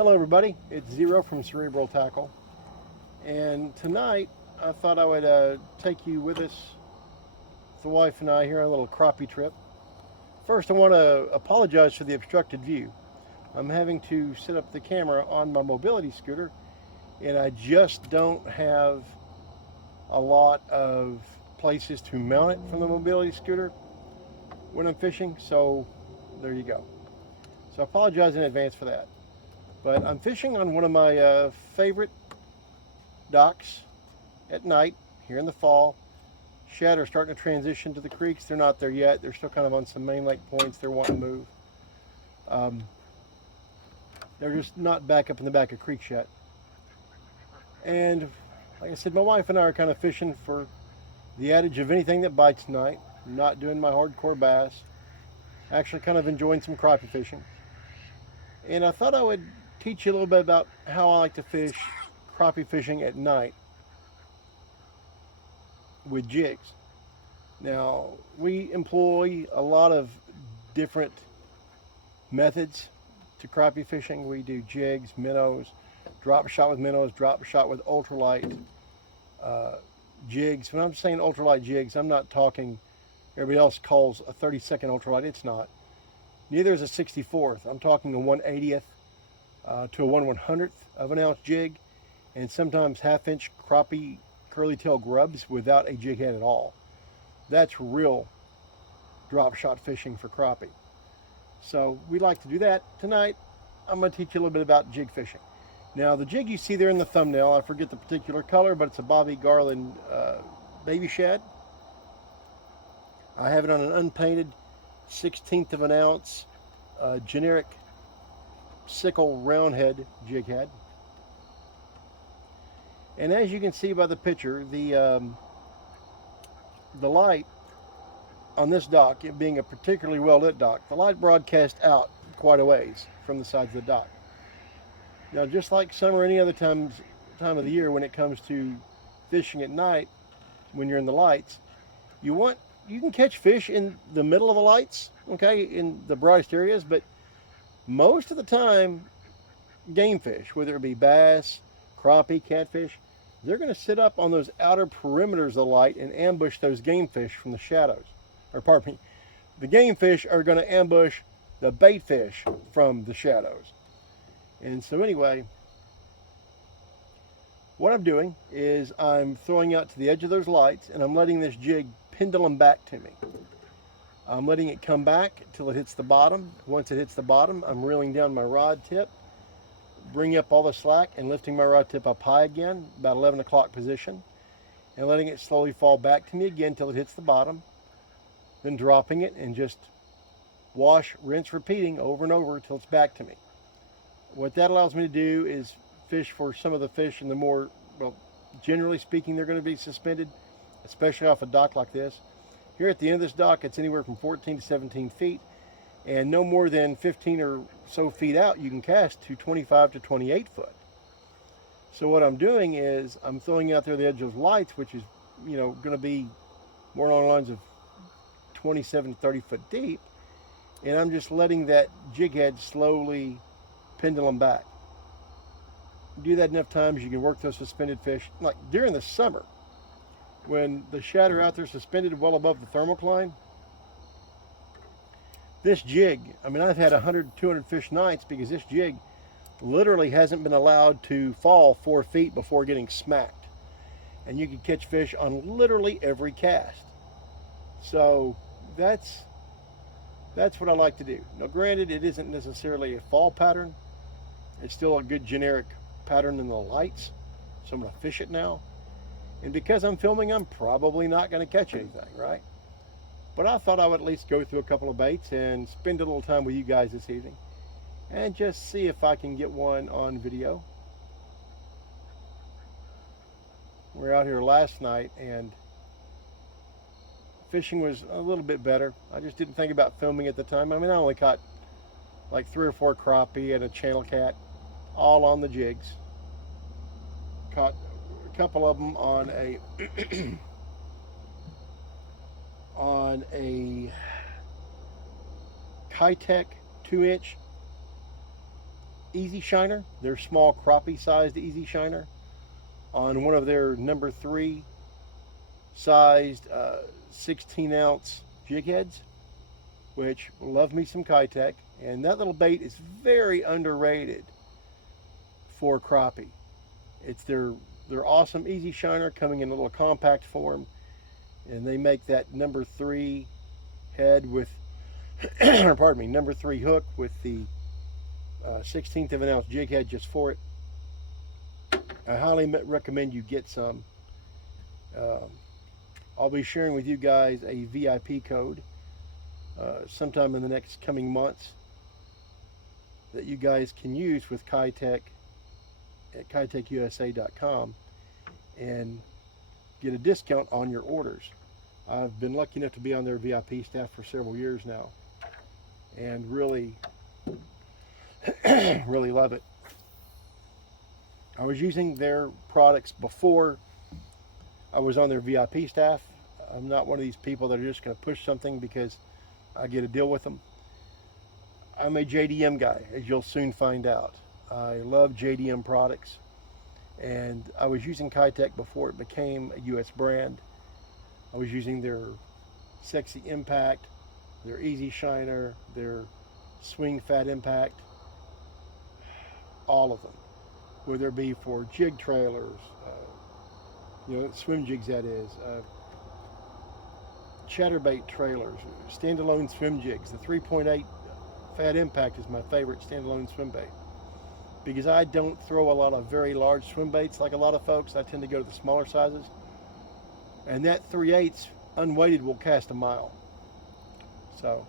Hello everybody, it's Zero from Cerebral Tackle, and tonight I thought I would take you with us, the wife and I, here on a little crappie trip. First, I want to apologize for the obstructed view. I'm having to set up the camera on my mobility scooter, and I just don't have a lot of places to mount it from the mobility scooter when I'm fishing, so there you go. So I apologize in advance for that. But I'm fishing on one of my favorite docks at night here in the fall. Shad are starting to transition to the creeks. They're not there yet. They're still kind of on some main lake points. They're wanting to move. Um, they're just not back up in the back of creeks yet. And like I said, my wife and I are kind of fishing for the adage of anything that bites tonight. I'm not doing my hardcore bass. Actually kind of enjoying some crappie fishing. And I thought I would teach you a little bit about how I like to fish crappie fishing at night with jigs. Now, we employ a lot of different methods to crappie fishing. We do jigs, minnows, drop shot with minnows, drop shot with ultralight uh, jigs. When I'm saying ultralight jigs, I'm not talking everybody else calls a 30-second ultralight. It's not. Neither is a 64th. I'm talking a 1/80th to a 1/100th of an ounce jig, and sometimes half-inch crappie curly tail grubs without a jig head at all. That's real drop shot fishing for crappie. So we like to do that. Tonight, I'm going to teach you a little bit about jig fishing. Now, the jig you see there in the thumbnail, I forget the particular color, but it's a Bobby Garland baby shad. I have it on an unpainted 1/16 of an ounce generic sickle round head jig head. And as you can see by the picture, the light on this dock, it being a particularly well lit dock, the light broadcasts out quite a ways from the sides of the dock. Now, just like summer or any other time of the year when it comes to fishing at night, when you're in the lights, you can catch fish in the middle of the lights, okay, in the brightest areas, but most of the time, game fish, whether it be bass, crappie, catfish, they're going to sit up on those outer perimeters of the light and ambush those game fish from the shadows. Or pardon me, the game fish are going to ambush the bait fish from the shadows. And so anyway, what I'm doing is I'm throwing out to the edge of those lights and I'm letting this jig pendulum back to me. I'm letting it come back till it hits the bottom. Once it hits the bottom, I'm reeling down my rod tip, bringing up all the slack and lifting my rod tip up high again, about 11 o'clock position, and letting it slowly fall back to me again till it hits the bottom, then dropping it and just wash, rinse, repeating over and over till it's back to me. What that allows me to do is fish for some of the fish in the more, well, generally speaking, they're going to be suspended, especially off a dock like this. Here at the end of this dock, it's anywhere from 14 to 17 feet, and no more than 15 or so feet out, you can cast to 25 to 28 foot. So what I'm doing is I'm throwing out there the edge of those lights, which is, going to be more along the lines of 27 to 30 foot deep, and I'm just letting that jig head slowly pendulum back. Do that enough times, you can work those suspended fish. Like during the summer, when the shad are out there suspended well above the thermocline, this jig, I've had 100, 200 fish nights because this jig literally hasn't been allowed to fall 4 feet before getting smacked. And you can catch fish on literally every cast. So that's what I like to do. Now granted, it isn't necessarily a fall pattern. It's still a good generic pattern in the lights. So I'm going to fish it now. And because I'm filming, I'm probably not going to catch anything, right? But I thought I would at least go through a couple of baits and spend a little time with you guys this evening and just see if I can get one on video. We were out here last night and fishing was a little bit better. I just didn't think about filming at the time. I only caught like 3 or 4 crappie and a channel cat, all on the jigs. Caught a couple of them on a on a Kitech 2-inch easy shiner, their small crappie sized easy shiner, on one of their number 3 sized 16 ounce jig heads, which love me some Kitech. And that little bait is very underrated for crappie. It's their awesome easy shiner coming in a little compact form, and they make that number 3 head with, pardon me, number 3 hook with the 16th of an ounce jig head just for it. I highly recommend you get some. Um, I'll be sharing with you guys a VIP code sometime in the next coming months that you guys can use with Kitech at KitechUSA.com and get a discount on your orders. I've been lucky enough to be on their VIP staff for several years now, and really, really love it. I was using their products before I was on their VIP staff. I'm not one of these people that are just going to push something because I get a deal with them. I'm a JDM guy, as you'll soon find out. I love JDM products, and I was using Kitech before it became a US brand. I was using their Sexy Impact, their Easy Shiner, their Swing Fat Impact, all of them, whether it be for jig trailers, swim jigs, that is, chatterbait trailers, standalone swim jigs. The 3.8 Fat Impact is my favorite standalone swim bait because I don't throw a lot of very large swim baits like a lot of folks. I tend to go to the smaller sizes, and that 3/8 unweighted will cast a mile. So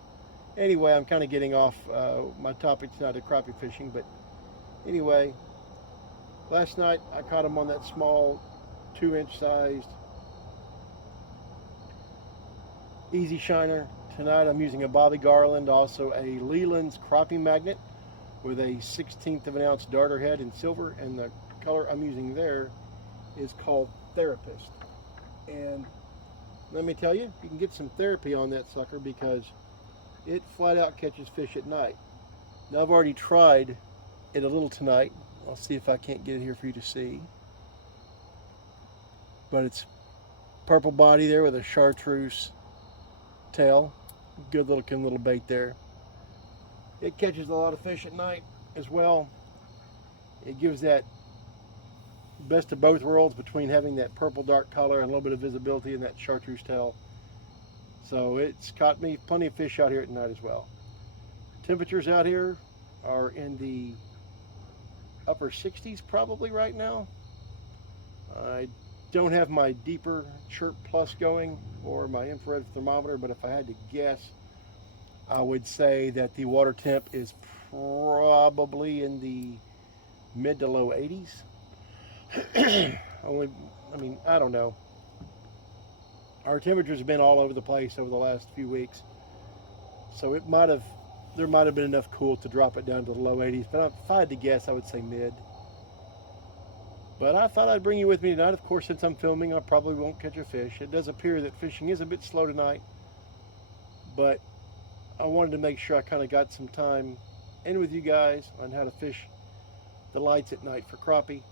anyway, I'm kind of getting off my topic tonight of crappie fishing, but anyway, last night I caught them on that small 2-inch sized easy shiner. Tonight I'm using a Bobby Garland, also a Leland's crappie magnet with a 1/16 of an ounce darter head in silver, and the color I'm using there is called Therapist. And let me tell you, you can get some therapy on that sucker because it flat out catches fish at night. Now I've already tried it a little tonight. I'll see if I can't get it here for you to see. But it's purple body there with a chartreuse tail. Good little bait there. It catches a lot of fish at night as well. It gives that best of both worlds between having that purple dark color and a little bit of visibility in that chartreuse tail. So it's caught me plenty of fish out here at night as well. Temperatures out here are in the upper 60s probably right now. I don't have my deeper Chirp Plus going or my infrared thermometer, but if I had to guess, I would say that the water temp is probably in the mid to low 80s. I don't know. Our temperatures have been all over the place over the last few weeks, so there might have been enough cool to drop it down to the low 80s, but if I had to guess, I would say mid. But I thought I'd bring you with me tonight. Of course, since I'm filming, I probably won't catch a fish. It does appear that fishing is a bit slow tonight, but I wanted to make sure I kind of got some time in with you guys on how to fish the lights at night for crappie.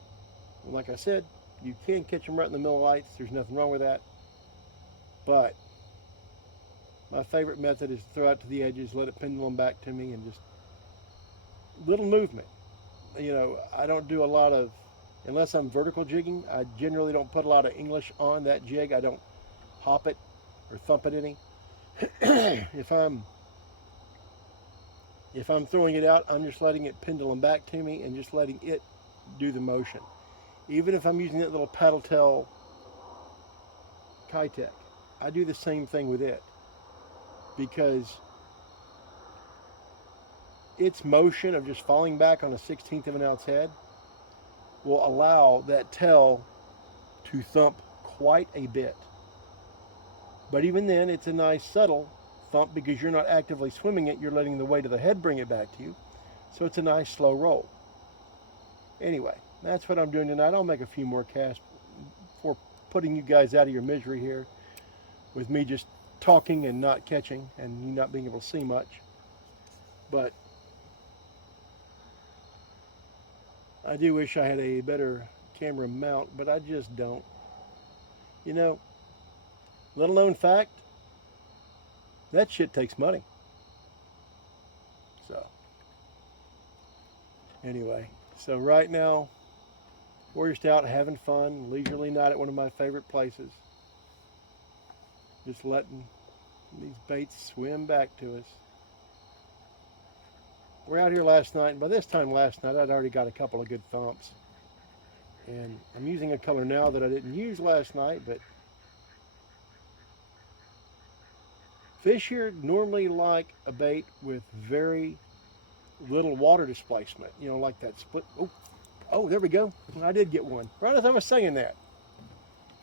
And like I said, you can catch them right in the middle of lights. There's nothing wrong with that. But my favorite method is to throw out to the edges, let it pendulum back to me, and just little movement. I don't do a lot of, unless I'm vertical jigging, I generally don't put a lot of English on that jig. I don't hop it or thump it any. If I'm throwing it out, I'm just letting it pendulum back to me and just letting it do the motion. Even if I'm using that little paddle tail Kitech, I do the same thing with it, because its motion of just falling back on a 1/16 of an ounce head will allow that tail to thump quite a bit. But even then, it's a nice subtle thump because you're not actively swimming it, you're letting the weight of the head bring it back to you. So it's a nice slow roll. Anyway, that's what I'm doing tonight. I'll make a few more casts for putting you guys out of your misery here with me just talking and not catching and you not being able to see much. But I do wish I had a better camera mount, but I just don't. You know, little known fact, that shit takes money. So, anyway, so right now, we're just out having fun, leisurely night at one of my favorite places. Just letting these baits swim back to us. We're out here last night, and by this time last night, I'd already got a couple of good thumps. And I'm using a color now that I didn't use last night, but fish here normally like a bait with very little water displacement. You know, like that split. Oh, there we go. I did get one. Right as I was saying that.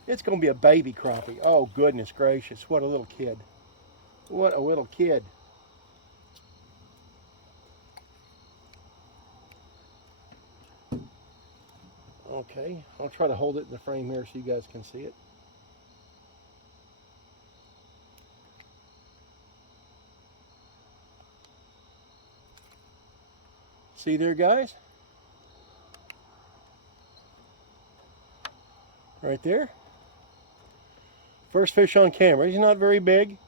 It's going to be a baby crappie. Oh, goodness gracious. What a little kid. What a little kid. Okay, I'll try to hold it in the frame here so you guys can see it. See there, guys? Right there. First fish on camera. He's not very big.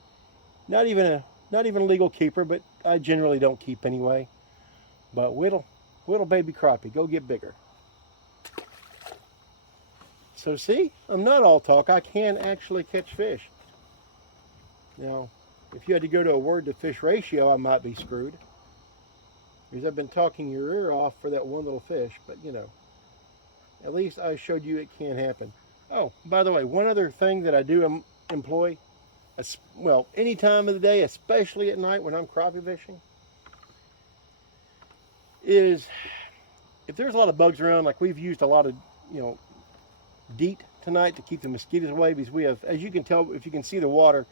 Not even a legal keeper, but I generally don't keep anyway. But little baby crappie. Go get bigger. So see, I'm not all talk. I can actually catch fish. Now, if you had to go to a word to fish ratio, I might be screwed. Because I've been talking your ear off for that one little fish, but you know, at least I showed you it can happen. Oh, by the way, one other thing that I do employ, well, any time of the day, especially at night when I'm crappie fishing, is if there's a lot of bugs around, like we've used a lot of, you know, DEET tonight to keep the mosquitoes away, because we have, as you can tell, if you can see the water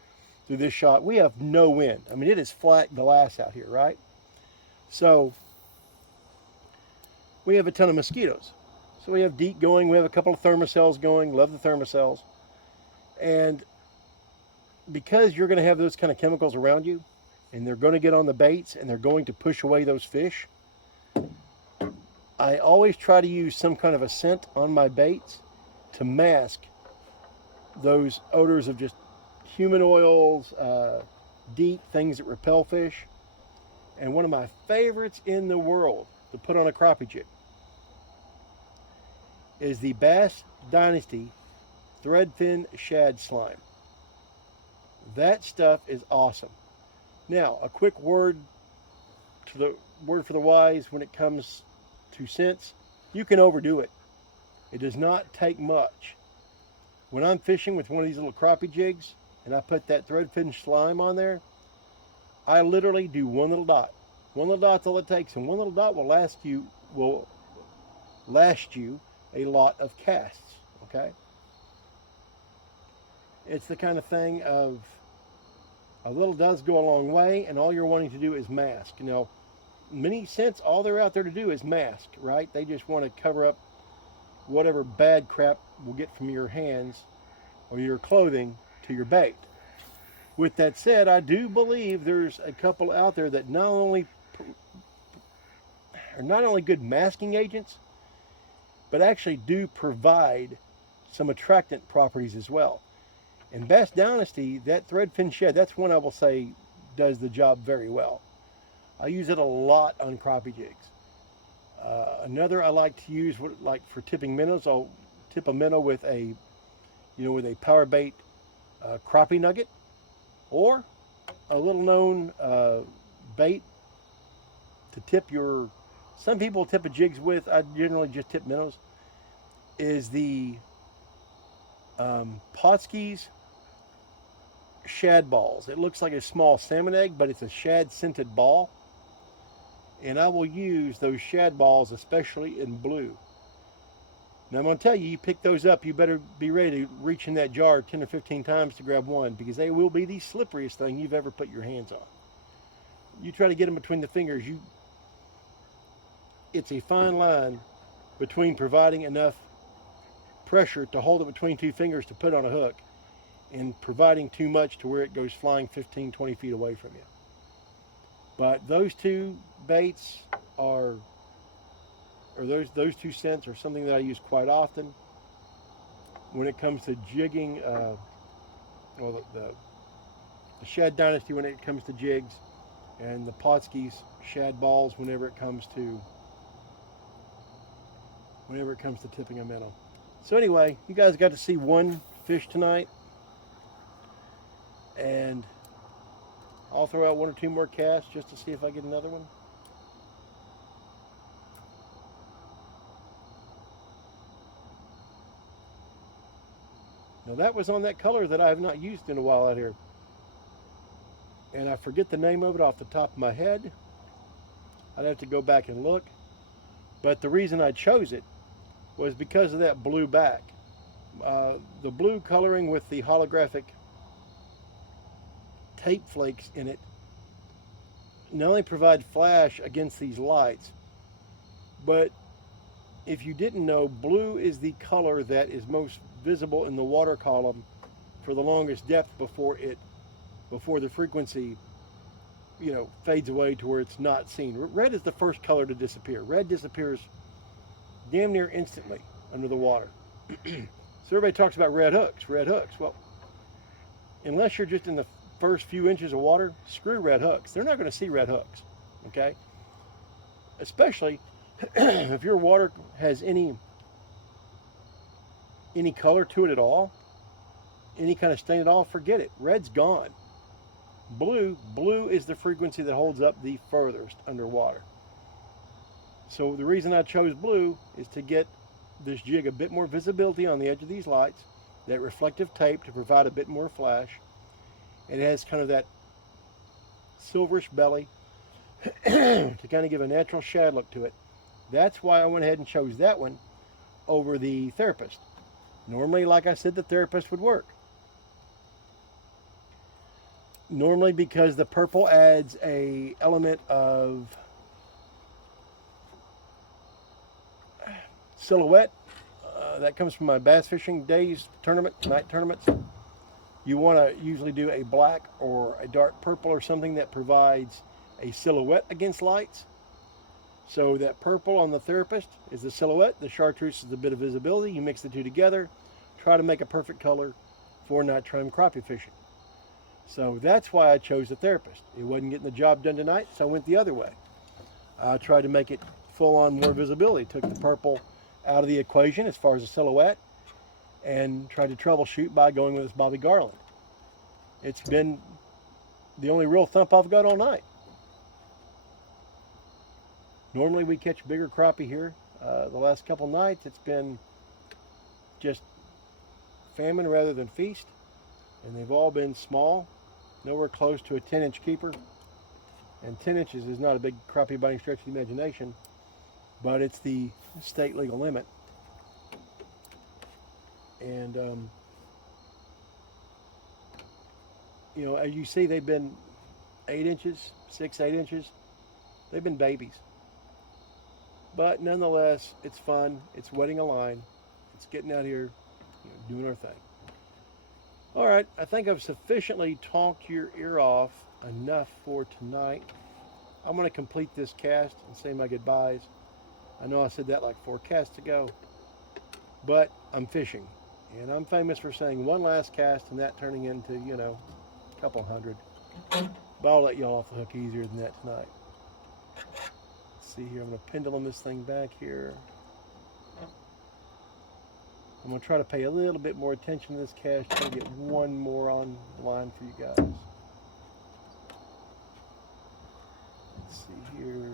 through this shot, we have no wind. I mean, it is flat glass out here, right? So we have a ton of mosquitoes. So we have DEET going, we have a couple of thermocells going, love the thermocells. And because you're going to have those kind of chemicals around you, and they're going to get on the baits, and they're going to push away those fish, I always try to use some kind of a scent on my baits to mask those odors of just human oils, DEET, things that repel fish. And one of my favorites in the world to put on a crappie jig is the Bass Dynasty Threadfin Shad Slime. That stuff is awesome. Now, a quick word for the wise when it comes to scents. You can overdo it. It does not take much. When I'm fishing with one of these little crappie jigs and I put that threadfin slime on there, I literally do one little dot. One little dot's all it takes, and one little dot will last you a lot of casts. Okay? It's the kind of thing of a little does go a long way, and all you're wanting to do is mask. You know, many scents, all they're out there to do is mask, right? They just want to cover up whatever bad crap will get from your hands or your clothing to your bait. With that said, I do believe there's a couple out there that not only are not only good masking agents, but actually do provide some attractant properties as well. In Bass Dynasty, that threadfin shed, that's one I will say does the job very well. I use it a lot on crappie jigs. Another I like to use, like for tipping minnows, I'll tip a minnow with a, with a power bait crappie nugget, or a little known bait to tip your, some people tip a jigs with, I generally just tip minnows, is the Potskey's shad balls. It looks like a small salmon egg, but it's a shad scented ball. And I will use those shad balls, especially in blue. Now I'm going to tell you, you pick those up, you better be ready to reach in that jar 10 or 15 times to grab one, because they will be the slipperiest thing you've ever put your hands on. You try to get them between the fingers, it's a fine line between providing enough pressure to hold it between two fingers to put on a hook and providing too much to where it goes flying 15, 20 feet away from you. But those two baits are or those 2 cents are something that I use quite often when it comes to jigging. Well, the Shad Dynasty when it comes to jigs, and the Potskis shad balls whenever it comes to tipping a minnow. So anyway, you guys got to see one fish tonight, and I'll throw out 1 or 2 more casts just to see if I get another one. Now that was on that color that I have not used in a while out here, and I forget the name of it off the top of my head. I'd have to go back and look, but the reason I chose it was because of that blue back. The blue coloring with the holographic tape flakes in it not only provide flash against these lights, but if you didn't know, blue is the color that is most visible in the water column for the longest depth before the frequency, fades away to where it's not seen. Red is the first color to disappear. Red disappears damn near instantly under the water. So everybody talks about red hooks. Well, unless you're just in the first few inches of water, screw red hooks. They're not going to see red hooks, okay? Especially if your water has any color to it at all, any kind of stain at all, forget it. Red's gone. Blue is the frequency that holds up the furthest underwater. So the reason I chose blue is to get this jig a bit more visibility on the edge of these lights, that reflective tape to provide a bit more flash. It has kind of that silverish belly to kind of give a natural shad look to it. That's why I went ahead and chose that one over the Therapist. Normally, like I said, the Therapist would work. Normally, because the purple adds a element of silhouette. That comes from my bass fishing days night tournaments. You want to usually do a black or a dark purple or something that provides a silhouette against lights. So that purple on the Therapist is the silhouette, the chartreuse is the bit of visibility. You mix the two together, try to make a perfect color for nighttime crappie fishing. So that's why I chose the Therapist. It wasn't getting the job done tonight, so I went the other way. I tried to make it full on more visibility. Took the purple out of the equation as far as the silhouette and tried to troubleshoot by going with this Bobby Garland. It's been the only real thump I've got all night. Normally we catch bigger crappie here. The last couple nights it's been just famine rather than feast, and they've all been small, nowhere close to a 10-inch keeper. And 10 inches is not a big crappie by any stretch of the imagination, but it's the state legal limit. And as you see, they've been 8 inches, 6-8 inches. They've been babies. But nonetheless, it's fun. It's wetting a line. It's getting out here, doing our thing. All right, I think I've sufficiently talked your ear off enough for tonight. I'm going to complete this cast and say my goodbyes. I know I said that like 4 casts ago, but I'm fishing. And I'm famous for saying one last cast and that turning into, a couple hundred. But I'll let y'all off the hook easier than that tonight. Let's see here, I'm going to pendulum this thing back here. I'm going to try to pay a little bit more attention to this cast, try to get one more on the line for you guys. Let's see here.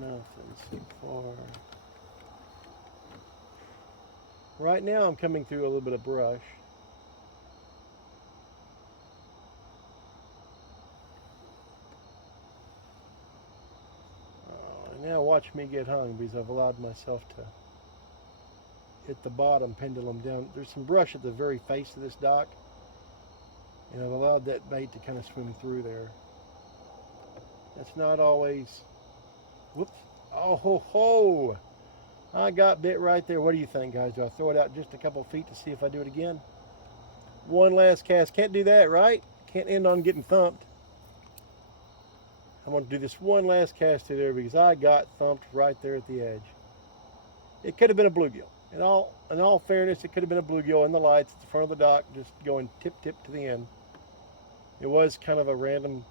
Nothing so far. Right now I'm coming through a little bit of brush. Now watch me get hung because I've allowed myself to hit the bottom, pendulum down. There's some brush at the very face of this dock, and I've allowed that bait to kind of swim through there. That's not always... Whoops. Oh, ho, ho. I got bit right there. What do you think, guys? Do I throw it out just a couple feet to see if I do it again? One last cast. Can't do that, right? Can't end on getting thumped. I'm going to do this one last cast through there because I got thumped right there at the edge. It could have been a bluegill. In all fairness, it could have been a bluegill in the lights at the front of the dock, just going tip to the end. It was kind of a random,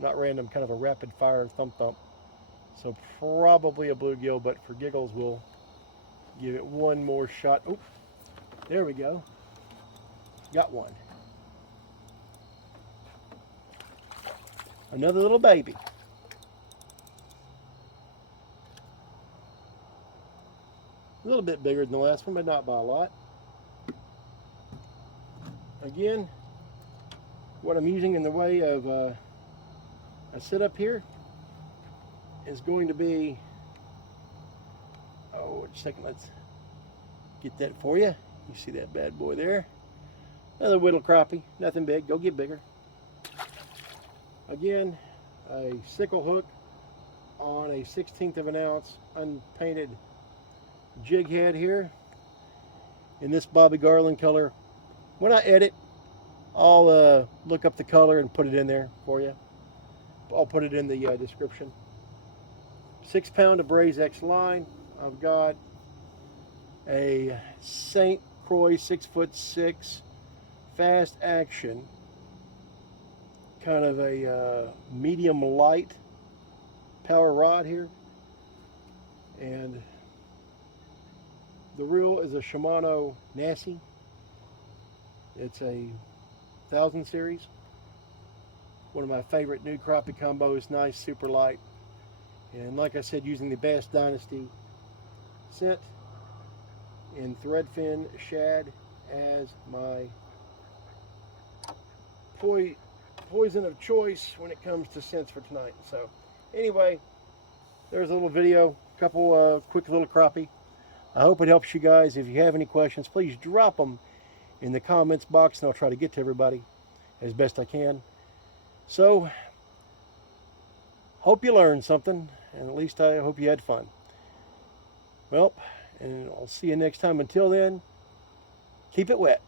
not random, kind of a rapid fire thump. So probably a bluegill, but for giggles, we'll give it one more shot. Oh, there we go. Got one. Another little baby. A little bit bigger than the last one, but not by a lot. Again, what I'm using in the way of a setup here is going to be, oh, just a second, let's get that for you. You see that bad boy there? Another whittle crappie, nothing big, go get bigger. Again, a sickle hook on a 1/16 of an ounce unpainted jig head here in this Bobby Garland color. When I edit, I'll look up the color and put it in there for you. I'll put it in the description. 6 pound of Braze X line. I've got a St. Croix 6'6" fast action, kind of a medium light power rod here, and the reel is a Shimano Nassie. It's a 1000 series. One of my favorite new crappie combos, nice, super light. And like I said, using the Bass Dynasty scent in threadfin shad as my poison of choice when it comes to scents for tonight. So anyway, there's a little video, couple quick little crappie. I hope it helps you guys. If you have any questions, please drop them in the comments box and I'll try to get to everybody as best I can. So, hope you learned something, and at least I hope you had fun. Well, and I'll see you next time. Until then, keep it wet.